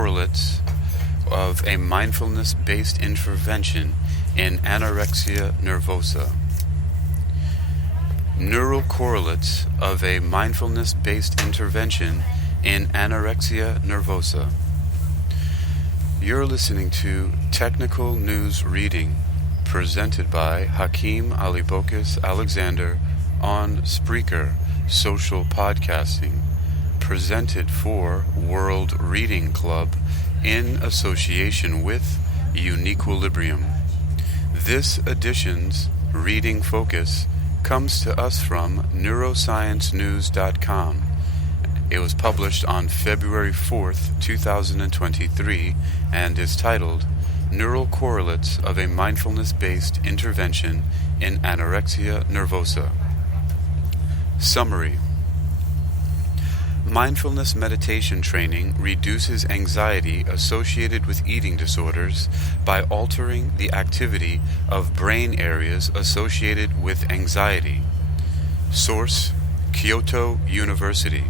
Correlates of a Mindfulness-Based Intervention in Anorexia Nervosa. Neural correlates of a mindfulness-based intervention in anorexia nervosa. You're listening to Technical News Reading, presented by Hakeem Alibokis Alexander on Spreaker Social Podcasting, presented for World Reading Club in association with UniquilibriuM. This edition's reading focus comes to us from neurosciencenews.com. It was published on February 4th, 2023, and is titled Neural Correlates of a Mindfulness-Based Intervention in Anorexia Nervosa. Summary. Mindfulness meditation training reduces anxiety associated with eating disorders by altering the activity of brain areas associated with anxiety. Source: Kyoto University.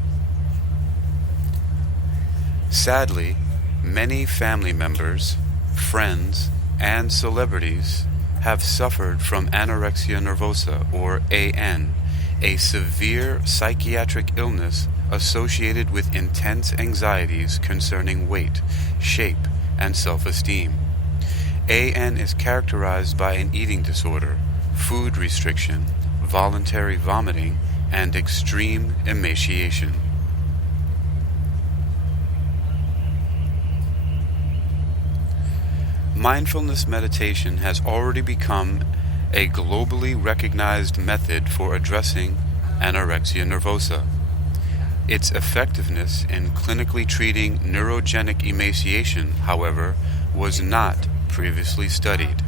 Sadly, many family members, friends, and celebrities have suffered from anorexia nervosa, or AN, a severe psychiatric illness associated with intense anxieties concerning weight, shape, and self-esteem. AN is characterized by an eating disorder, food restriction, voluntary vomiting, and extreme emaciation. Mindfulness meditation has already become a globally recognized method for addressing anorexia nervosa. Its effectiveness in clinically treating neurogenic emaciation, however, was not previously studied.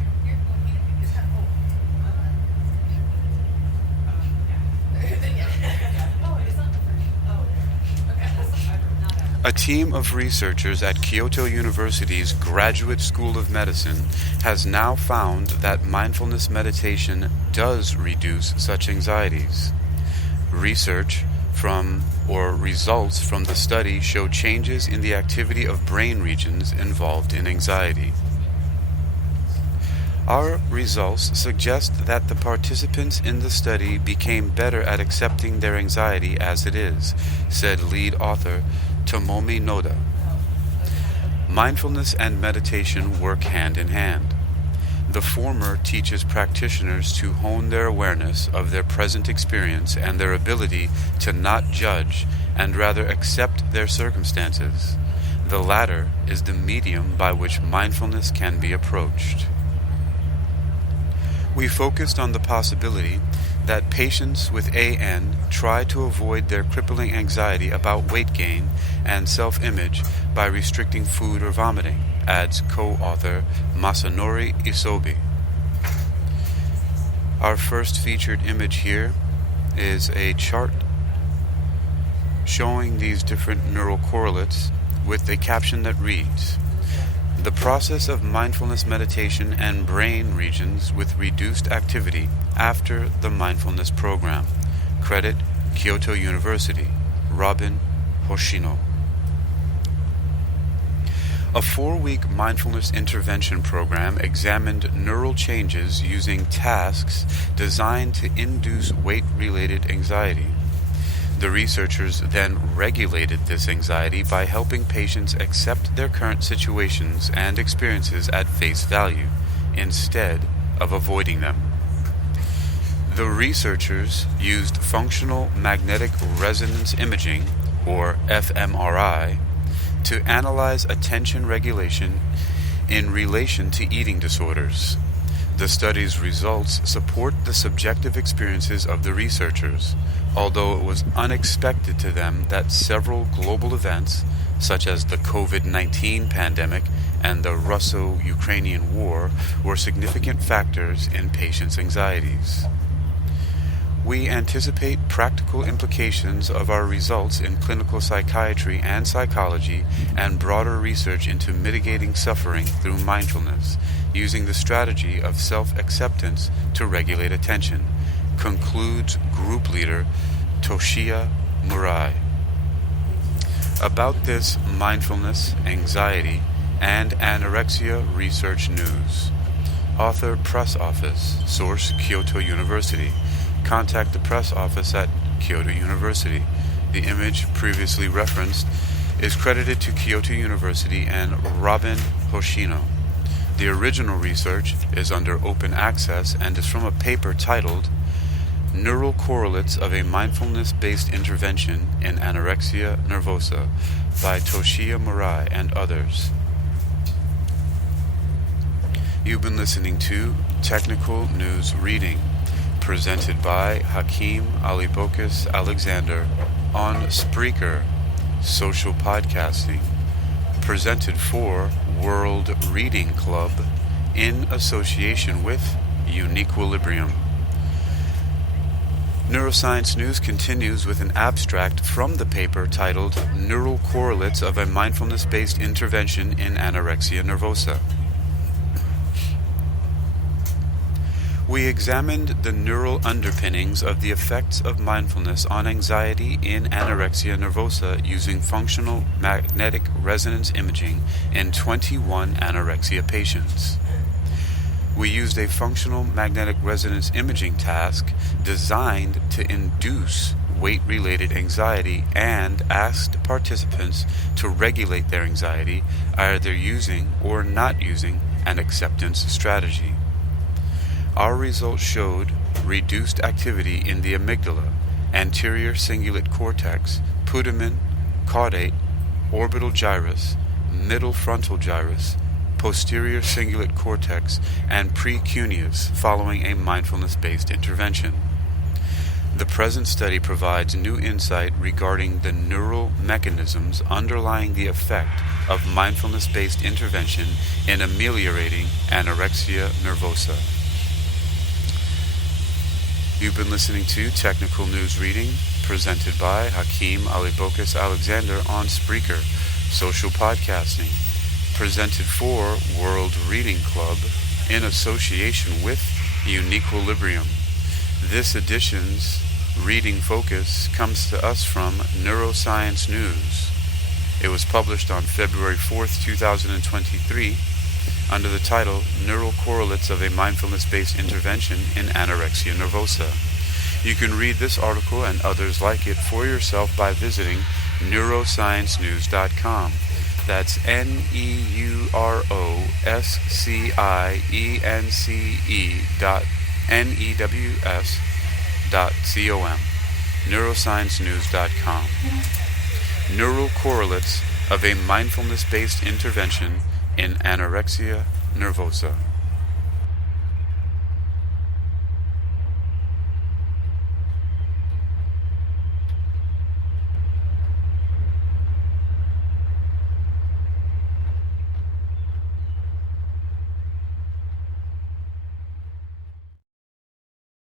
A team of researchers at Kyoto University's Graduate School of Medicine has now found that mindfulness meditation does reduce such anxieties. Research from or results from the study show changes in the activity of brain regions involved in anxiety. Our results suggest that the participants in the study became better at accepting their anxiety as it is, said lead author Tomomi Noda. Mindfulness and meditation work hand in hand. The former teaches practitioners to hone their awareness of their present experience and their ability to not judge and rather accept their circumstances. The latter is the medium by which mindfulness can be approached. We focused on the possibility that patients with AN try to avoid their crippling anxiety about weight gain and self-image by restricting food or vomiting, adds co-author Masanori Isobe. Our first featured image here is a chart showing these different neural correlates with a caption that reads, "The process of mindfulness meditation and brain regions with reduced activity after the mindfulness program." Credit Kyoto University, Robin Hoshino. A 4-week mindfulness intervention program examined neural changes using tasks designed to induce weight-related anxiety. The researchers then regulated this anxiety by helping patients accept their current situations and experiences at face value, instead of avoiding them. The researchers used functional magnetic resonance imaging, or fMRI, to analyze attention regulation in relation to eating disorders. The study's results support the subjective experiences of the researchers, although it was unexpected to them that several global events, such as the COVID-19 pandemic and the Russo-Ukrainian war, were significant factors in patients' anxieties. We anticipate practical implications of our results in clinical psychiatry and psychology and broader research into mitigating suffering through mindfulness, using the strategy of self-acceptance to regulate attention, concludes group leader Toshiya Murai. About this mindfulness, anxiety, and anorexia research news. Author, press office. Source, Kyoto University. Contact the press office at Kyoto University. The image previously referenced is credited to Kyoto University and Robin Hoshino. The original research is under open access and is from a paper titled Neural Correlates of a Mindfulness-Based Intervention in Anorexia Nervosa by Toshiya Murai and others. You've been listening to Technical News Reading, presented by Hakeem Alibokis Alexander on Spreaker, social podcasting, presented for World Reading Club in association with UniquilibriuM. Neuroscience News continues with an abstract from the paper titled Neural Correlates of a Mindfulness-Based Intervention in Anorexia Nervosa. We examined the neural underpinnings of the effects of mindfulness on anxiety in anorexia nervosa using functional magnetic resonance imaging in 21 anorexia patients. We used a functional magnetic resonance imaging task designed to induce weight-related anxiety and asked participants to regulate their anxiety either using or not using an acceptance strategy. Our results showed reduced activity in the amygdala, anterior cingulate cortex, putamen, caudate, orbital gyrus, middle frontal gyrus, posterior cingulate cortex, and precuneus following a mindfulness-based intervention. The present study provides new insight regarding the neural mechanisms underlying the effect of mindfulness-based intervention in ameliorating anorexia nervosa. You've been listening to Technical News Reading, presented by Hakeem Alibokis Alexander on Spreaker, social podcasting, presented for World Reading Club in association with UniquilibriuM. This edition's reading focus comes to us from Neuroscience News. It was published on February 4th, 2023, under the title Neural Correlates of a Mindfulness-Based Intervention in Anorexia Nervosa. You can read this article and others like it for yourself by visiting neurosciencenews.com. That's neuroscience.news.com. neurosciencenews.com. Neural Correlates of a Mindfulness-Based Intervention in Anorexia Nervosa.